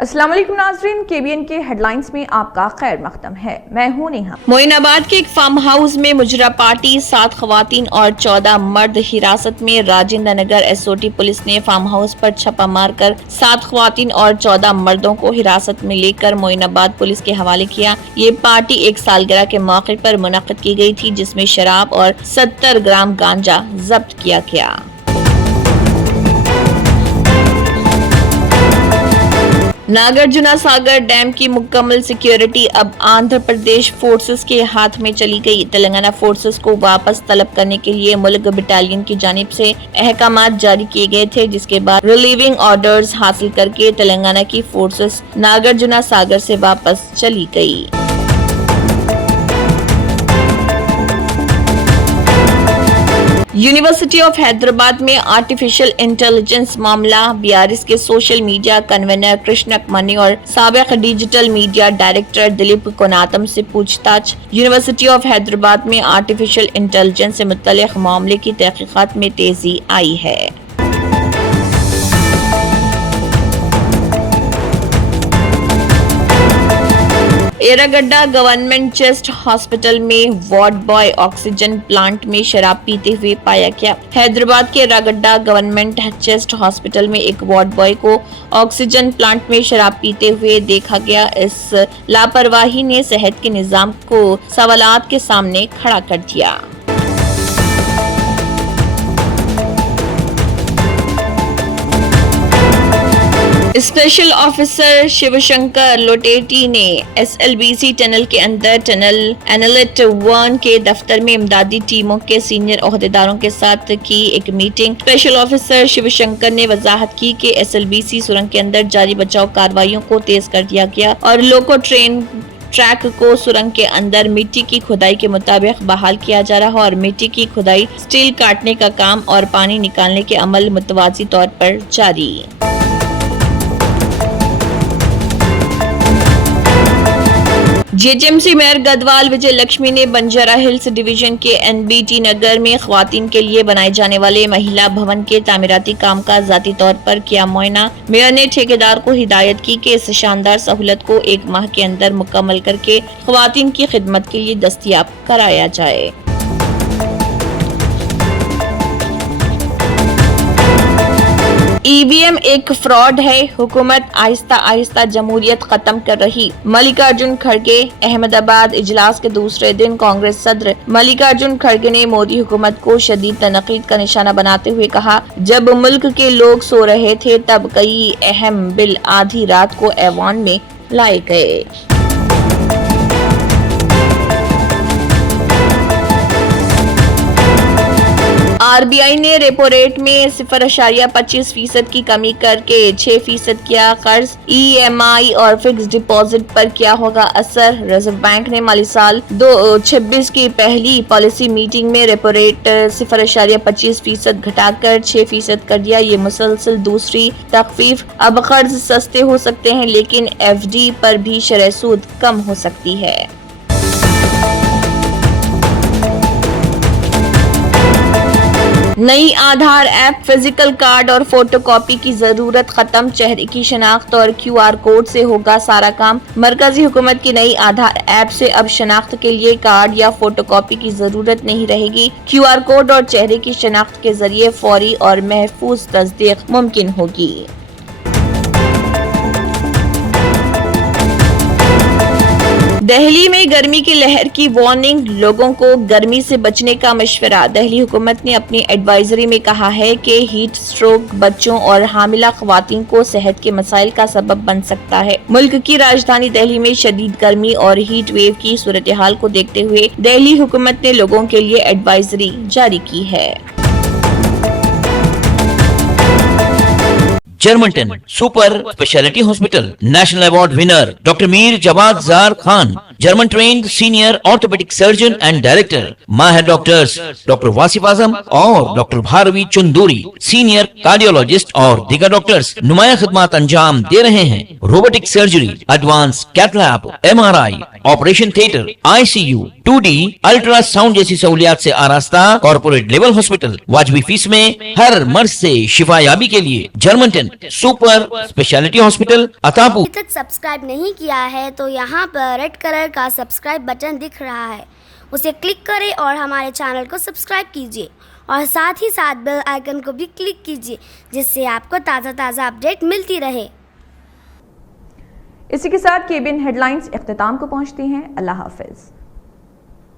अस्सलाम वालेकुम नाज़रीन, केबीएन के हेडलाइंस में आपका खैर मकदम है। मैं हूं नेहा। मोइनाबाद के एक फार्म हाउस में मुजरा पार्टी 7 खवातीन और 14 मर्द हिरासत में। राजेंद्र नगर एसओटी पुलिस ने फार्म हाउस पर छापा मारकर 7 खवातीन और 14 मर्दों को हिरासत में लेकर मोइनाबाद पुलिस के हवाले किया। ये पार्टी एक सालगिरह के मौके पर मुनक्किद की गई थी, जिसमें शराब और 70 ग्राम गांजा जब्त किया गया। नागार्जुना सागर डैम की मुकम्मल सिक्योरिटी अब आंध्र प्रदेश फोर्सेस के हाथ में चली गई। तेलंगाना फोर्सेस को वापस तलब करने के लिए मुल्क बटालियन की जानिब से अहकामात जारी किए गए थे, जिसके बाद रिलीविंग ऑर्डर्स हासिल करके तेलंगाना की फोर्सेस नागार्जुना सागर से वापस चली गई। यूनिवर्सिटी ऑफ हैदराबाद में आर्टिफिशियल इंटेलिजेंस मामला। बीआरएस के सोशल मीडिया कन्वीनर कृष्णक मनी और साबिक डिजिटल मीडिया डायरेक्टर दिलीप कोनातम से पूछताछ। यूनिवर्सिटी ऑफ हैदराबाद में आर्टिफिशियल इंटेलिजेंस से मुतल्लिक मामले की तहकीकात में तेजी आई है। एरागड्डा गवर्नमेंट चेस्ट हॉस्पिटल में वार्ड बॉय ऑक्सीजन प्लांट में शराब पीते हुए पाया गया। हैदराबाद के एरागड्डा गवर्नमेंट चेस्ट हॉस्पिटल में एक वार्ड बॉय को ऑक्सीजन प्लांट में शराब पीते हुए देखा गया। इस लापरवाही ने सेहत के निजाम को सवालात के सामने खड़ा कर दिया। स्पेशल ऑफिसर शिवशंकर लोटेटी ने एसएलबीसी टनल के अंदर टनल एनालिस्ट 1 के दफ्तर में इमदादी टीमों के सीनियर ओहदेदारों के साथ की एक मीटिंग। स्पेशल ऑफिसर शिवशंकर ने वजाहत की कि एसएलबीसी सुरंग के अंदर जारी बचाव कार्रवाइयों को तेज कर दिया गया और लोको ट्रेन ट्रैक को सुरंग के अंदर मिट्टी की खुदाई के मुताबिक बहाल किया जा रहा और मिट्टी की खुदाई, स्टील काटने का काम और पानी निकालने के अमल मुतवाजी तौर पर जारी। जेएचएमसी मेयर गदवाल विजय लक्ष्मी ने बंजारा हिल्स डिवीजन के एनबीटी नगर में खवातीन के लिए बनाए जाने वाले महिला भवन के तामीराती काम का जाती तौर पर किया मुआयना। मेयर ने ठेकेदार को हिदायत की कि इस शानदार सहूलत को 1 माह के अंदर मुकम्मल करके खवातीन की खिदमत के लिए दस्तयाब कराया जाए। ईवीएम एक फ्रॉड है, हुकूमत आहिस्ता आहिस्ता जमहूरियत खत्म कर रही। मल्लिकार्जुन खड़गे। अहमदाबाद इजलास के दूसरे दिन कांग्रेस सदर मल्लिकार्जुन खड़गे ने मोदी हुकूमत को शदीद तनकीद का निशाना बनाते हुए कहा, जब मुल्क के लोग सो रहे थे तब कई अहम बिल आधी रात को ऐवान में लाए गए। आरबीआई ने रेपो रेट में 0.25% की कमी करके 6% किया कर्ज। ईएमआई और फिक्स डिपॉजिट पर क्या होगा असर। रिजर्व बैंक ने माली साल 2026 की पहली पॉलिसी मीटिंग में रेपो रेट 0.25% घटाकर 6% कर दिया। ये मुसलसल दूसरी तखफीफ। अब कर्ज सस्ते हो सकते हैं, लेकिन एफडी पर भी शरह सूद कम हो सकती है। नई आधार ऐप, फिजिकल कार्ड और फोटोकॉपी की जरूरत खत्म। चेहरे की शनाख्त और क्यूआर कोड से होगा सारा काम। मरकजी हुकूमत की नई आधार ऐप से अब शनाख्त के लिए कार्ड या फोटोकॉपी की जरूरत नहीं रहेगी। क्यूआर कोड और चेहरे की शनाख्त के जरिए फौरी और महफूज तस्दीक मुमकिन होगी। दिल्ली में गर्मी की लहर की वार्निंग, लोगों को गर्मी से बचने का मशवरा। दिल्ली हुकूमत ने अपनी एडवाइजरी में कहा है कि हीट स्ट्रोक बच्चों और हामिला खवातीन को सेहत के मसाइल का सबब बन सकता है। मुल्क की राजधानी दिल्ली में शदीद गर्मी और हीट वेव की सूरत हाल को देखते हुए दिल्ली हुकूमत ने लोगों के लिए एडवाइजरी जारी की है। जर्मनटन super speciality hospital, national award winner doctor Mir Jawad Zar Khan, German trained senior orthopaedic surgeon and director, माहिर डॉक्टर्स डॉक्टर वासिफ आजम और doctor Bharvi Chanduri, senior cardiologist और दीगर डॉक्टर्स नुमाया खिदमत अंजाम दे रहे हैं। Robotic surgery, advance cath lab, MRI, operation theatre, ICU, 2D ultrasound जैसी सहूलियात से आरास्ता कॉर्पोरेट लेवल हॉस्पिटल। वाजबी फीस में हर मर्ज से शिफायाबी के लिए German tent super speciality hospital अतापू। अभी तक सब्सक्राइब नहीं किया है तो यहाँ पर रेड कलर का सब्सक्राइब बटन दिख रहा है, उसे क्लिक करें और हमारे चैनल को सब्सक्राइब कीजिए और साथ ही साथ बेल आइकन को भी क्लिक कीजिए, जिससे आपको ताज़ा अपडेट मिलती रहे। इसी के साथ केबीएन हेडलाइंस इख्तिताम को पहुंचती हैं। अल्लाह हाफिज।